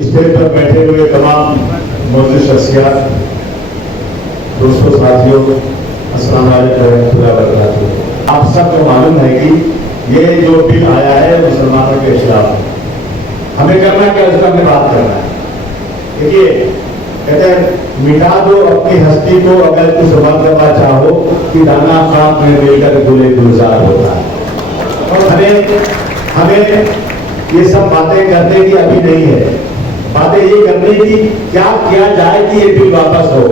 Stage पर बैठे हुए तमाम मौजूद शख्सियात, दोस्तों, साथियों, अस्सलाम वालेकुम रहमतुल्लाहि व बरकातुहू। आप सबको मालूम है कि ये जो बिल आया है मुसलमानों के खिलाफ है। हमें करना क्या, उसका हमें बात करना है। देखिए, कहते हैं मिटा दो अपनी हस्ती को अगर कुछ मरतबा चाहो कि दाना खाक में मिलकर गुले गुलजार होता है। और हमें ये सब बातें करने की अभी नहीं है, बातें ये करने की क्या किया जाए कि ये बिल वापस हो।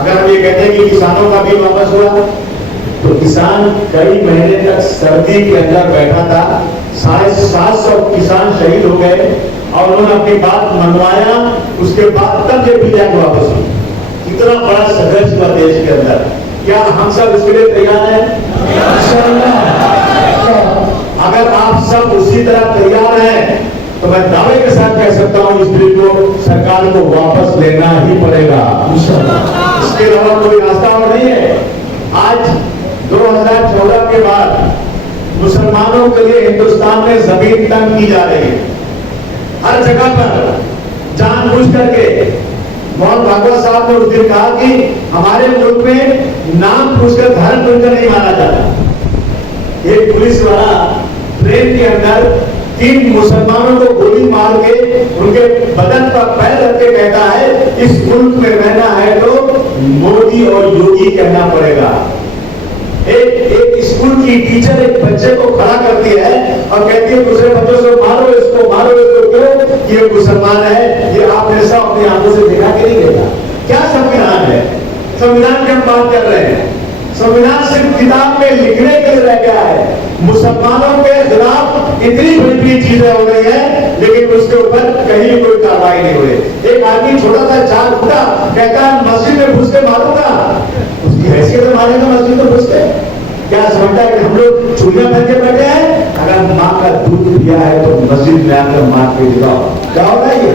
अगर हम ये कहते हैं कि किसानों का बिल वापस हुआ तो किसान कई महीने तक सर्दी के अंदर बैठा था, 750 किसान शहीद हो गए और उन्होंने अपनी बात मनवाया, उसके बाद तब ये बिल जाके वापस हुई। इतना बड़ा संघर्ष हुआ देश के अंदर, क्या हम सब इसके लिए तैयार हैं? अगर आप सब उसी तरह तैयार हैं तो मैं दावे के साथ कह सकता हूं इस बिल को सरकार को वापस लेना ही पड़ेगा। इसके अलावा कोई रास्ता और नहीं है। आज 2014 के बाद मुसलमानों के लिए हिंदुस्तान में जमीन तंग की जा रही है। हर जगह पर जानबूझ करके मोहन भागवत साहब ने उस दिन कहा कि हमारे मुल्क में नाम पूछकर धर्म पूछकर नहीं माना जाता। एक पुलिस वाला ट्रेन के अंदर 3 मुसलमानों को गोली मार के उनके बदन पर पैर रख के कहता है इस मुल्क में रहना है तो मोदी और योगी कहना पड़ेगा। एक स्कूल की टीचर एक बच्चे को खड़ा करती है और कहती है दूसरे बच्चों से मारो इसको क्यों? ये मुसलमान है, ये आपने सब अपनी आंखों से दिखा के नहीं देखा। क्या संविधान है? संविधान की हम बात कर रहे हैं। संविधान सिर्फ किताब में लिखने के लिए रह गया है। मुसलमानों के खिलाफ इतनी बड़ी चीजें हो रही हैं लेकिन उसके ऊपर कहीं कोई कार्रवाई नहीं हो रही। एक आदमी छोटा सा चार फुटा कहता है मस्जिद में घुस के मारूंगा, उसकी हैसियत मारेगा मस्जिद में घुस के? क्या समझता है कि हम लोग चूड़ियां पहन के बैठे हैं? अगर माँ का दूध दिया है तो मस्जिद में आकर माँ के दिखाओ, क्या होगा? ये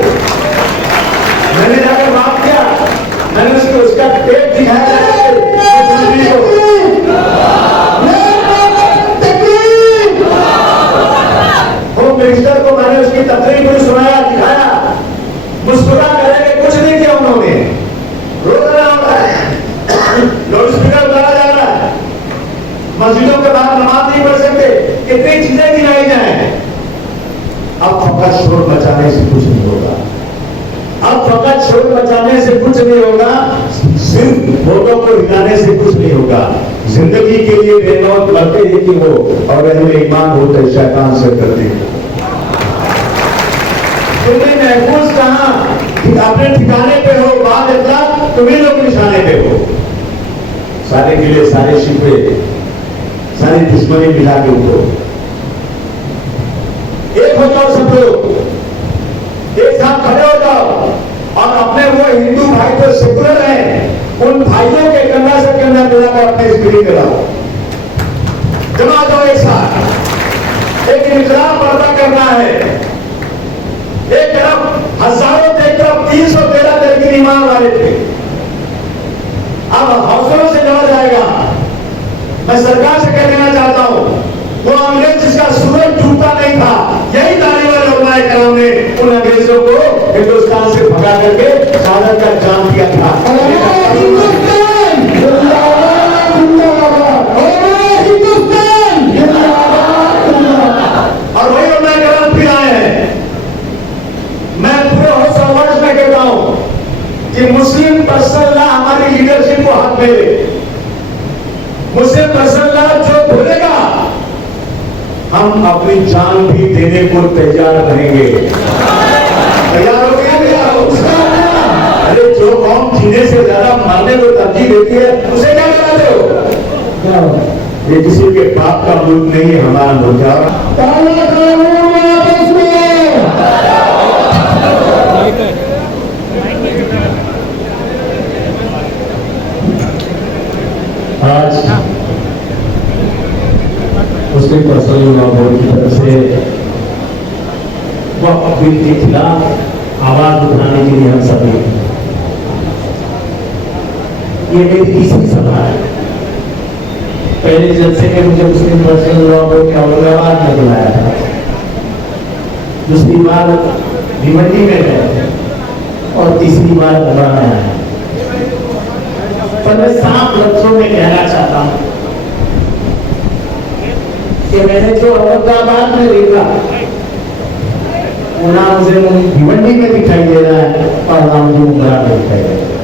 मैंने जाकर माफ किया, मैंने उसका टेप दिखाया मिनिस्टर को, मैंने उसकी तकरीर को सुनाया, दिखाया, मुस्कुरा करके कुछ नहीं किया उन्होंने। रोना हो रहा है, लाउड स्पीकर उतारा जा रहा है, मस्जिदों के बाहर नमाज नहीं पढ़ सकते, कितनी चीजें गिनाई जाए। अब फकत शोर मचाने से कुछ नहीं होगा, अब फकत शोर मचाने से कुछ नहीं होगा, सिर्फ वोटों को हिलाने से कुछ नहीं होगा। जिंदगी के लिए बेमौत मरते ही कि हो और अहले ईमान होते शैतान से डरते हो। तुम्हें महफूज कहां? अपने ठिकाने पे हो, बाद इतना तुम्हें लोग निशाने पे हो। सारे गिले, सारे शिकवे, सारी दुश्मनी मिला के उठो, एक हो जाओ, सब लोग एक साथ खड़े हो जाओ और अपने वो हिंदू भाई जो सेकुलर हैं उन भाइयों के कंधा से कंधा मिलाकर अपने स्क्रीन कराओ, जमा दो एक साथ। एक इंकलाब बर्पा करना है। एक तरफ हजारों थे, एक तरफ 313 तरह ईमान वाले थे। अब हौसलों से लड़ा जाएगा। मैं सरकार से कह देना चाहता हूं, वो अंग्रेज जिसका सूरज डूबता नहीं था, यही तालिबान उलमाए कराम ने उन अंग्रेजों को हिंदुस्तान से भगा करके शहादत का जाम दिया था। और वही उलमाए कराम फिर आए हैं। मैं पूरे होश और वर्ष में कहता हूं कि मुस्लिम पर्सनल लॉ हमारी लीडरशिप को हाथ में ले। मुस्लिम पर्सनल लॉ जो बोलेगा हम अपनी जान भी देने को तैयार रहेंगे। तैयार हो गया? तैयार हो? अरे जो कौम जीने से ज्यादा मरने को तरजीह देती है उसे क्या कराते हो? ये किसी के बाप का मुल्क नहीं है, हमारा मुल्क है। आज मुस्लिम पर्सनल लॉ बोर्ड की तरफ से वक्फ बिल के खिलाफ आवाज उठाने के लिए हम सभी, ये मेरी तीसरी सभा है। पहले जलसे में मुझे मुस्लिम पर्सनल लॉ बोर्ड के औरंगाबाद में बुलाया था, दूसरी बार भिवंडी में गए और तीसरी बार उमरा में आए। पर मैं साफ लफ्जों में कहना चाहता हूं कि मैंने जो औरंगाबाद में देखा वो ना मुझे भिवंडी में दिखाई दे रहा है और ना मुझे उमरा में दिखाई दे रहा है।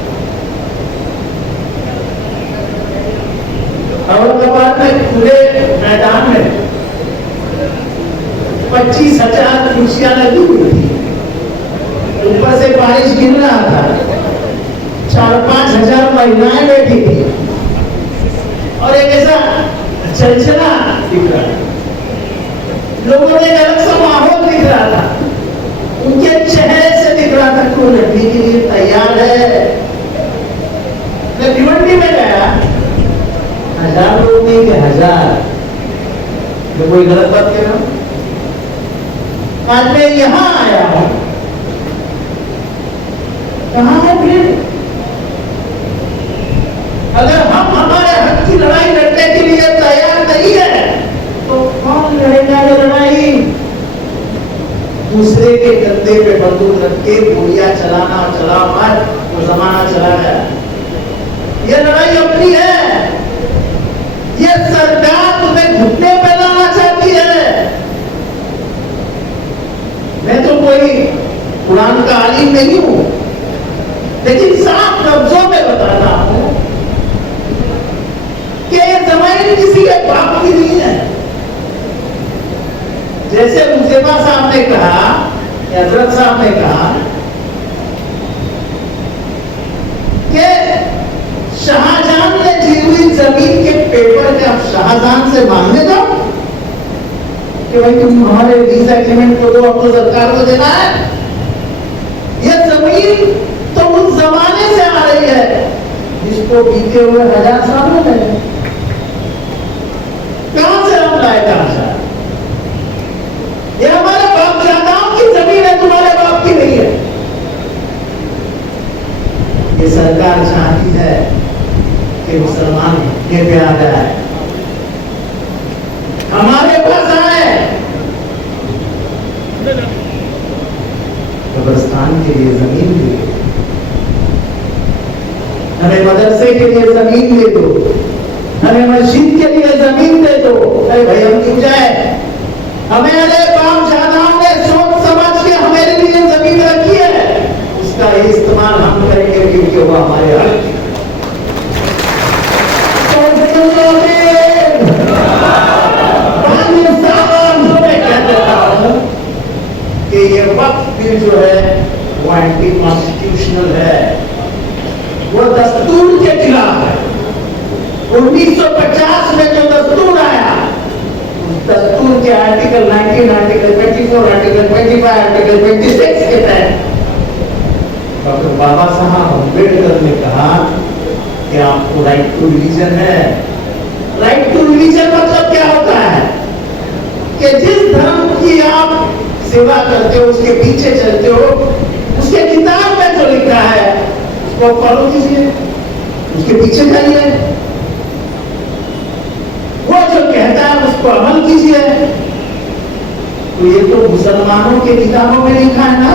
औरंगाबाद में खुले मैदान में 25,000 कुर्सियां लगी हुई थी, ऊपर से बारिश गिर रहा था, 4-5 हजार महिलाएं बैठी थी और एक ऐसा चलचला दिख रहा था। लोगों में एक अलग सा माहौल दिख रहा था, उनके चेहरे से दिख रहा था कि वो लड़ने के लिए तैयार है। मैं भिवंडी में गया, 1000 लोग नहीं थे, 1000। मैं कोई गलत बात कह रहा हूं? आज मैं यहां आया हूं, कहां है फिर? अगर हम हमारे हक की लड़ाई लड़ने के लिए तैयार नहीं है तो कौन लड़ेगा ये लड़ाई? दूसरे के कंधे पे बंदूक रख के गोलियां चलाना और चला मत, वो जमाना चला गया। ये लड़ाई अपनी है। ये सरकार तुम्हें घुटने पे लाना चाहती है। मैं तो कोई कुरान का आलिम नहीं हूं, लेकिन साफ लफ्जों में बताता हूं कि ये जमीन किसी के बाप की नहीं है। जैसे मुजेबा साहब ने कहा, हजरत साहब ने कहा कि शाहजहां ने दी हुई जमीन के पेपर के आप शाहजहां से मांगने जाओ कि भाई तुम हमारे लीज एग्रीमेंट को दो, अब तो सरकार को देना है। ये जमीन तो उस जमाने से आ रही है जिसको बीते हुए 1000 साल हो गए। कहां से हम लाए? कहां से? ये हमारे बाप दादाओं की जमीन है, तुम्हारे बाप की नहीं है। ये सरकार चाहती है कि मुसलमान ये पे आ जाए, हमारे पास आए, कब्रिस्तान के लिए जमीन दे दो, हमें मदरसे के लिए जमीन दे दो, हमें मस्जिद के लिए जमीन दे दो। अरे भाई हम क्यों जाए? हमें अरे बाप दादाओं ने सोच समझ के हमारे लिए जमीन रखी है, उसका इस्तेमाल हम करेंगे क्योंकि वो हमारे हक की। कि ये वक्त बिल जो है वो एंटी कॉन्स्टिट्यूशनल है, वो दस्तूर के खिलाफ है। 1950 में जो दस्तूर आया, उस दस्तूर के आर्टिकल 19, आर्टिकल 24, आर्टिकल 25, आर्टिकल 26 के तहत डॉक्टर बाबा साहब अम्बेडकर ने कहा कि आपको राइट टू रिलीजन है। राइट टू रिलीजन मतलब क्या होता है कि जिस धर्म की आप सेवा करते हो, उसके पीछे चलते हो, उसके किताब में जो लिखा है उसको फॉलो कीजिए, उसके पीछे जाइए, वो जो कहता है उसको अमल कीजिए। तो ये तो मुसलमानों के किताबों में लिखा है ना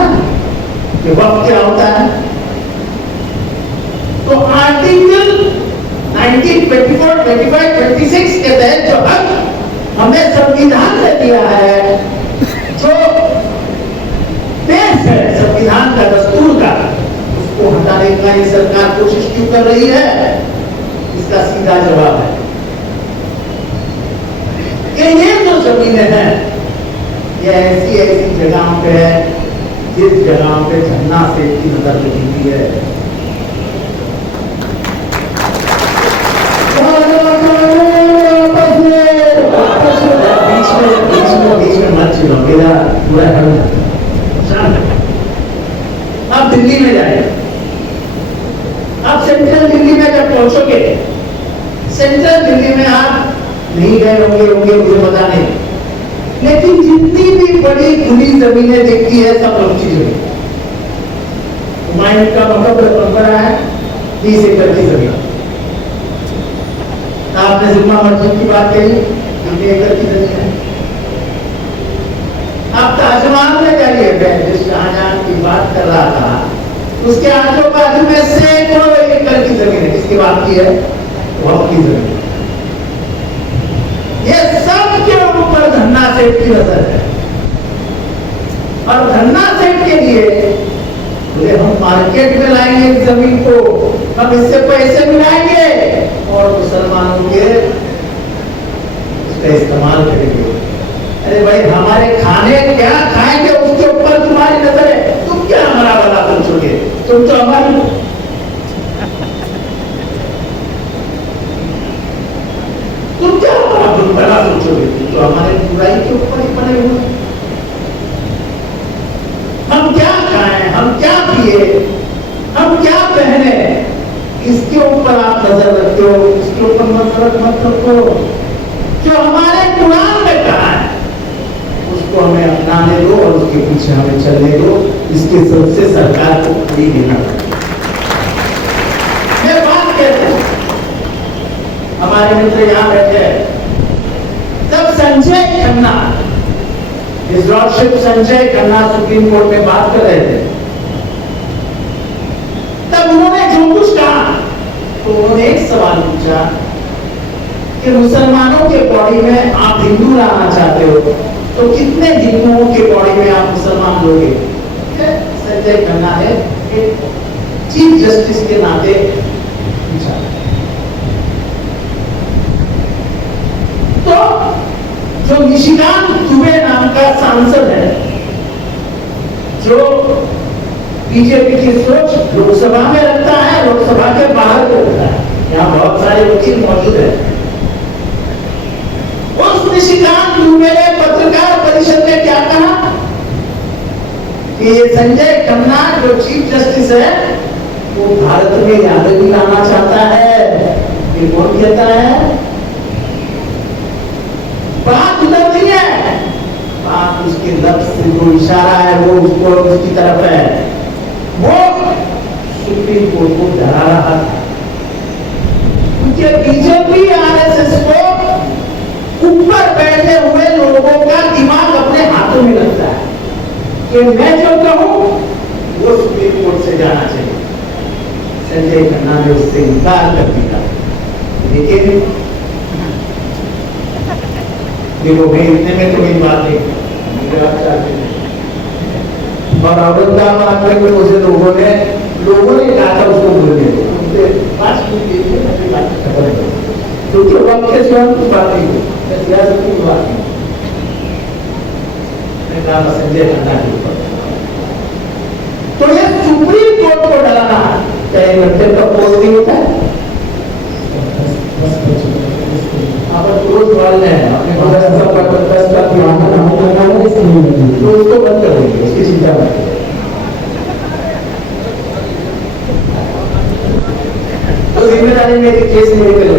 कि वक्त क्या होता है। तो आर्टिकल 19, 24, 25, 26 के तहत जो हक हमें संविधान ने दिया है, जो बेस है संविधान का, दस्तूर का, उसको हटाने का ये सरकार कोशिश क्यों कर रही है? इसका सीधा जवाब है कि ये जो जमीनें हैं ये ऐसी ऐसी जगहों पे है जिस जगहों पे झरना से की नजर लगी हुई है। बीच में मत चुनो, मेरा पूरा आप दिल्ली में जाए, आप सेंट्रल दिल्ली में जब पहुंचोगे, सेंट्रल दिल्ली में आप नहीं गए होंगे मुझे पता नहीं, लेकिन जितनी भी बड़ी खुली जमीनें दिखती है सब लोग हुमायूं का मकबरा है 20 एकड़ की जमीन। आपने जुम्मा मस्जिद की बात कही, कितने एकड़ की जमीन है। आप ताजमहल में जाइए, शाहजहां कर रहा था, उसके आजू बाजू में सैकड़ों एकड़ की जमीन है। जिसकी बात की है वह की जमीन, ये सब के ऊपर धन्ना सेठ की नजर है। और धन्ना सेठ के लिए बोले हम मार्केट में लाएंगे इस जमीन को, हम इससे पैसे मिलाएंगे और मुसलमानों के उसका इस्तेमाल करेंगे। अरे भाई, हमारे खाने क्या खाएंगे उसके ऊपर तुम्हारी नजर है, तुम क्या हमारा भला सोचोगे? तुम तो हमारी तुम क्या हमारा भला सोचोगे? तुम तो हमारे बुराई के ऊपर ही बने हुए। हम क्या खाएं, हम क्या पिए, हम क्या पहने, इसके ऊपर आप नजर रखते हो, इसके ऊपर मत रखो। जो हमारे कुरान में कहा है उसको हमें अपनाने दो और उसके पीछे हमें चलने दो। इसके सबसे सरकार को कोई देना पड़ेगा। मैं बात कहता हूं, हमारे मित्र यहां बैठे, जब संजय खन्ना, इस lordship Sanjay Khanna supreme court में बात कर रहे थे, तब उन्होंने जो कुछ कहा तो उन्होंने एक सवाल पूछा कि मुसलमानों के बॉडी में आप हिंदू लाना चाहते हो तो कितने हिंदुओं के बॉडी में आप मुसलमान लोगे? संजय खन्ना है एक चीफ जस्टिस के नाते पूछा। तो जो निशिकांत दुबे नाम का सांसद है, जो बीजेपी की सोच लोकसभा में रखता है, लोकसभा के बाहर भी रखता है, यहाँ बहुत सारे वकील मौजूद हैं, उस निशिकांत दुबे ने पत्रकार परिषद में क्या कहा कि ये संजय खन्ना जो चीफ जस्टिस है वो भारत में यादव लाना चाहता है। ये कौन कहता है? बात उधर नहीं है, बात उसके लफ्ज से जो इशारा है वो उसको उसकी तरफ है। वो सुप्रीम कोर्ट को डरा रहा था क्योंकि बीजेपी आरएसएस को ऊपर बैठे हुए लोगों का दिमाग अपने हाथों में लगता है कि मैं जो कहूं वो सुप्रीम कोर्ट से जाना चाहिए। संजय खन्ना ने उससे इनकार कर दिया। लेकिन देखो भाई, इतने में तो मेरी बात नहीं, और औरंगाबाद में भी मुझे लोगों ने कहा था उसको बोलने क्योंकि वक्त के स्वयं कुछ बात नहीं हुई, सियासत की बात नहीं। मैं कहा संजय खन्ना के ऊपर तो ये सुप्रीम कोर्ट को डराना कई घंटे तक कोर्ट नहीं होता है। वाले हैं अपने तो उसको बंद कर देंगे, उसकी चिंता मत करो। तो जिम्मेदारी मेरी केस नहीं लेकर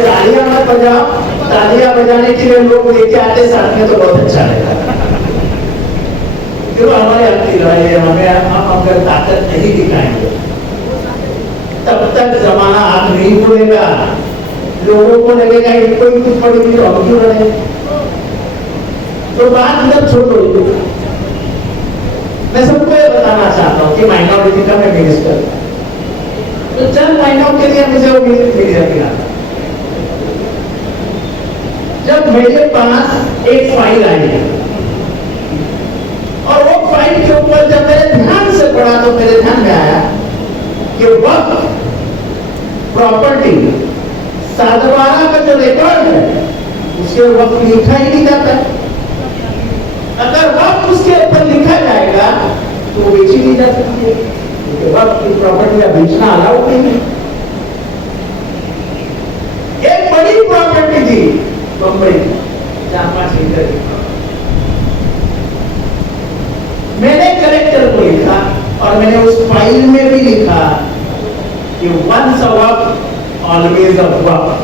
तालियां मत बजाओ, तालियां बजाने के लिए लोग लेके आते साथ में तो बहुत अच्छा लगता। क्यों? हमारे आपकी लड़ाई है, हम अगर ताकत नहीं दिखाएंगे तब तक जमाना हाथ नहीं खुलेगा। लोगों को लगेगा इनको ही कुछ पड़ेगी तो हम क्यों लड़े। तो बात इधर छोड़ दो। मैं सबको ये बताना चाहता हूँ कि माइनॉरिटी का मैं मिनिस्टर, तो चंद महीनों के लिए मुझे वो मीडिया मिला। जब मेरे पास एक फाइल आई और वो फाइल के ऊपर जब मैंने ध्यान से पढ़ा तो मेरे ध्यान में आया कि वक्त प्रॉपर्टी 7/12 का जो रिकॉर्ड है उसके वक्त लिखा ही नहीं जाता। अगर वक्त उसके ऊपर लिखा जाएगा तो बेची नहीं जा सकती है, क्योंकि वक्त की प्रॉपर्टी का बेचना अलाउड नहीं है। एक बड़ी प्रॉपर्टी थी मुंबई, 4-5 एकड़ की। मैंने कलेक्टर को लिखा और मैंने उस फाइल में भी लिखा कि वंस अ वक्त ऑलवेज अ वक्त।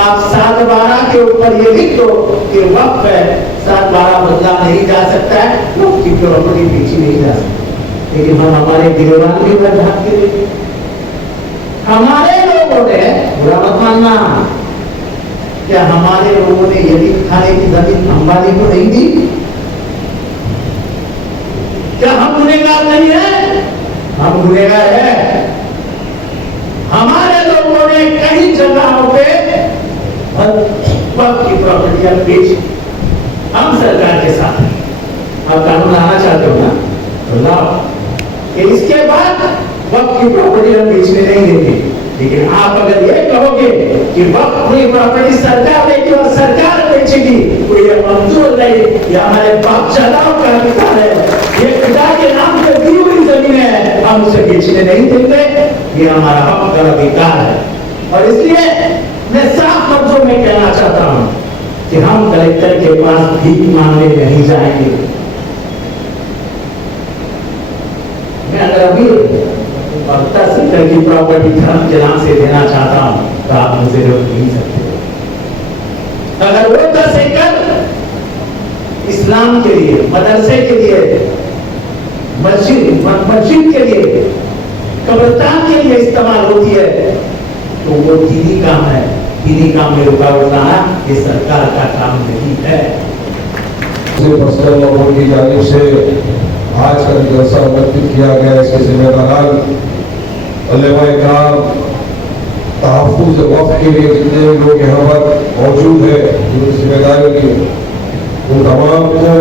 आप 7/12 के ऊपर ये लिख दो कि वक्त है, 7/12 बदला नहीं जा सकता है, वक्त की प्रॉपर्टी बेची नहीं जा सकती। लेकिन हम हमारे गिरवान के घर भाग के देखे, हमारे लोगों ने बुरा मत मानना, क्या हमारे लोगों ने यतीम खाने की जमीन अंबानी को नहीं दी? क्या हम गुनहगार नहीं है? हम गुनहगार है। हमारे लोगों ने कई जगहों पे वक्त की प्रॉपर्टियां बेची। हम सरकार के साथ हैं। आप कानून लाना चाहते हो ना, तो लाओ कि इसके बाद वक्त की प्रॉपर्टी हम बेचने नहीं देंगे। लेकिन आप अगर ये कहोगे कि वक्त की प्रॉपर्टी सरकार देगी और सरकार बेचेगी, तो ये मंजूर नहीं। ये हमारे बाप दादाओं का अधिकार है, ये पिता के नाम पे दी हुई जमीन है, हम उसे बेचने नहीं देंगे। ये हमारा हक और अधिकार है। और इसलिए मैं साफ लफ्जों में कहना चाहता हूं कि हम कलेक्टर के पास भीख मांगने नहीं जाएंगे। मैं अगर अमीर और 10 एकड़ की प्रॉपर्टी धर्म के नाम से देना चाहता हूं, तो आप मुझे रोक नहीं सकते। अगर वो 10 एकड़ इस्लाम के लिए, मदरसे के लिए, मस्जिद के लिए, कब्रिस्तान के लिए इस्तेमाल होती है, तो वो दीनी काम है। दीनी काम में रुकावट लाना ये सरकार का काम नहीं है। पर्सनल लोगों की जानिब से आज का जलसा मुनक्किद किया गया, इसके जिम्मेदार उलमा-ए-किराम, तहफ़्फ़ुज़ वक़्फ़ के लिए जितने भी लोग यहाँ पर मौजूद हैं, जो जिम्मेदारी की, उन तमाम को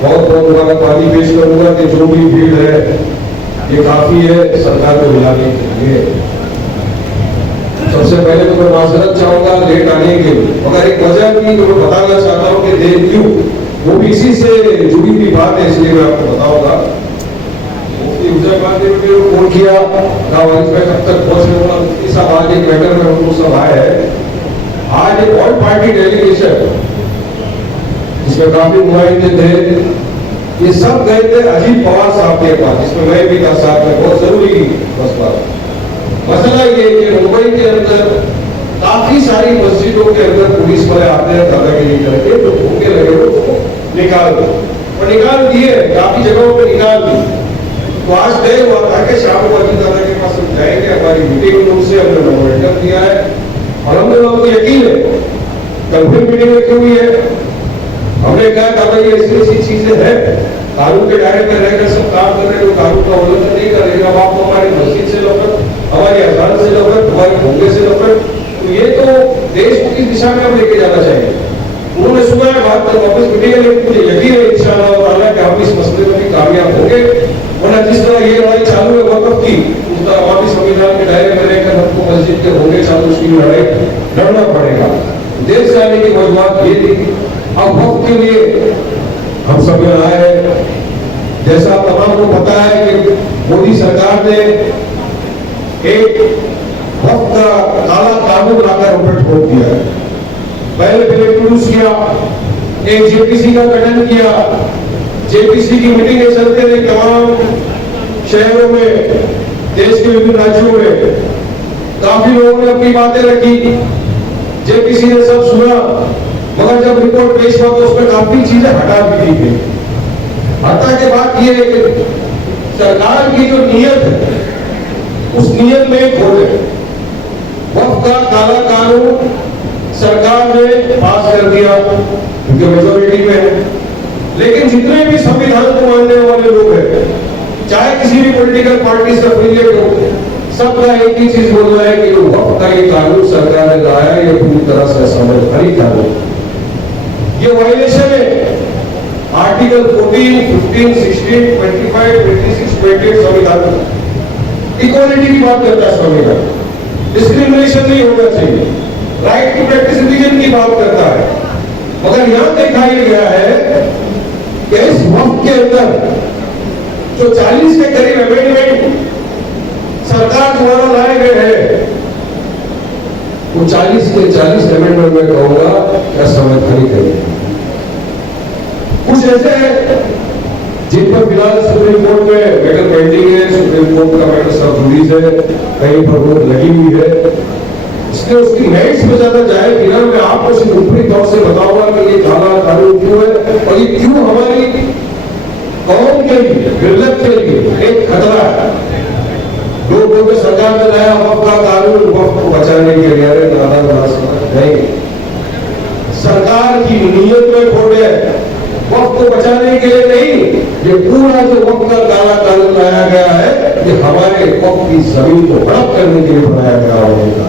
बहुत बहुत मुबारकबादी पेश करूँगा कि जो भी भीड़ है ये काफ़ी है सरकार को हिलाने के लिए। सबसे पहले तो मैं माजरत चाहूँगा लेट आने के, मगर एक वजह की जो मैं बताना चाहता हूँ कि देर क्यों, वो भी इसी से जुड़ी हुई बात है, इसलिए मैं आपको बताऊँगा। फोन किया गाँव में कब तक पहुँचने वाला, मुफ्ती साहब आज एक मैटर में हम लोग सब आए हैं। आज एक ऑल पार्टी डेलीगेशन जिसमें काफी नुमाइंदे थे, ये सब गए थे अजीत पवार साहब के पास, जिसमें मैं भी था साथ में। बहुत जरूरी मसला ये कि मुंबई के अंदर काफी सारी मस्जिदों के अंदर पुलिस वाले आते हैं दादागिरी करके, जो भूखे लगे उसको निकाल दो, और निकाल दिए, काफी जगहों पे निकाल दी। तो आज तय हुआ था कि शाम को अजीत दादा के पास हम जाएंगे, हमारी मीटिंग उनसे हमने मेमोरेंडम दिया है, और हमने लोगों को यकीन है कल फिर मीटिंग में क्यों हुई है, हमने कहा दादा ये ऐसी चीजें हैं, कानून के दायरे में रहकर सब काम कर रहे हैं, कानून का उल्लंघन नहीं कर रहे। अब आपको हमारी मस्जिद से नफरत, हमारी अजान से नफरत, हमारे भोंगे से नफरत, तो ये तो देश को किस दिशा में हम लेके जाना चाहिए। उन्होंने सुना है बात, तो वापस मिलेंगे, लेकिन मुझे यकीन है इंशाअल्लाह ताला कि हम इस मसले में भी कामयाब होंगे। वरना जिस तरह ये लड़ाई चालू है वक़्फ़ की, उस तरह वापस संविधान के दायरे में रहकर हमको मस्जिद के होंगे चालू उसकी लड़ाई लड़ना पड़ेगा। देश से आने की वजूहत ये थी। अब वक़्फ़ के लिए हम सब यहाँ आए, जैसा तमाम को पता है कि मोदी सरकार ने एक वक़्फ़ का काला कानून लाकर ऊपर ठोक दिया है। पहले इंट्रोड्यूस किया, एक जेपीसी का गठन किया, जेपीसी की मीटिंगें चलते रही तमाम शहरों में, देश के विभिन्न राज्यों में, काफी लोगों ने अपनी बातें रखी, जेपीसी ने सब सुना, मगर जब रिपोर्ट पेश हुआ तो उसमें काफी चीजें हटा भी दी गई। हटा के बात यह है कि सरकार की जो नीयत है उस नीयत में खो गए। वक़्फ़ का काला कानून सरकार ने पास कर दिया क्योंकि मेजोरिटी में है, लेकिन जितने भी संविधान को मानने वाले लोग हैं, चाहे किसी भी पॉलिटिकल पार्टी से एफिलिएट हो, सबका एक ही चीज बोलना है कि वक़्फ़ का ये कानून सरकार ने लाया है, ये पूरी तरह से असंवैधानिक कानून, ये वायलेशन है आर्टिकल 14, 15, 16, 25, 26, 28 संविधान। इक्वालिटी की बात करता है संविधान, डिस्क्रिमिनेशन नहीं होना चाहिए, राइट टू प्रैक्टिस रिलीजन की बात करता है। मगर यहां दिखाया गया है कि इस वक़्फ़ के अंदर जो 40 के करीब अमेंडमेंट सरकार द्वारा लाए गए हैं, वो 40 के 40 अमेंडमेंट में कहूंगा क्या संवैधानिक है। कुछ ऐसे हैं जिन पर फिलहाल सुप्रीम कोर्ट में मैटर पेंडिंग है, सुप्रीम कोर्ट का मैटर सब रिलीज है, कहीं पर रोक लगी हुई है, इसलिए उसकी मेरिट्स में ज्यादा जाए बिना मैं आपको सिर्फ ऊपरी तौर से बताऊंगा कि ये काला कानून क्यों है और ये क्यों हमारी कौम के लिए, मिल्लत के लिए एक खतरा है। लोगों को सरकार ने लाया वक़्फ़ का कानून वक़्फ़ को बचाने के लिए, अरे नादा नहीं, सरकार की नीयत में खोट है। वक्त को बचाने के लिए नहीं, ये पूरा जो वक्त का काला कानून लाया गया है, ये हमारे वक्त की जमीन को हड़प करने के लिए बनाया गया होगा।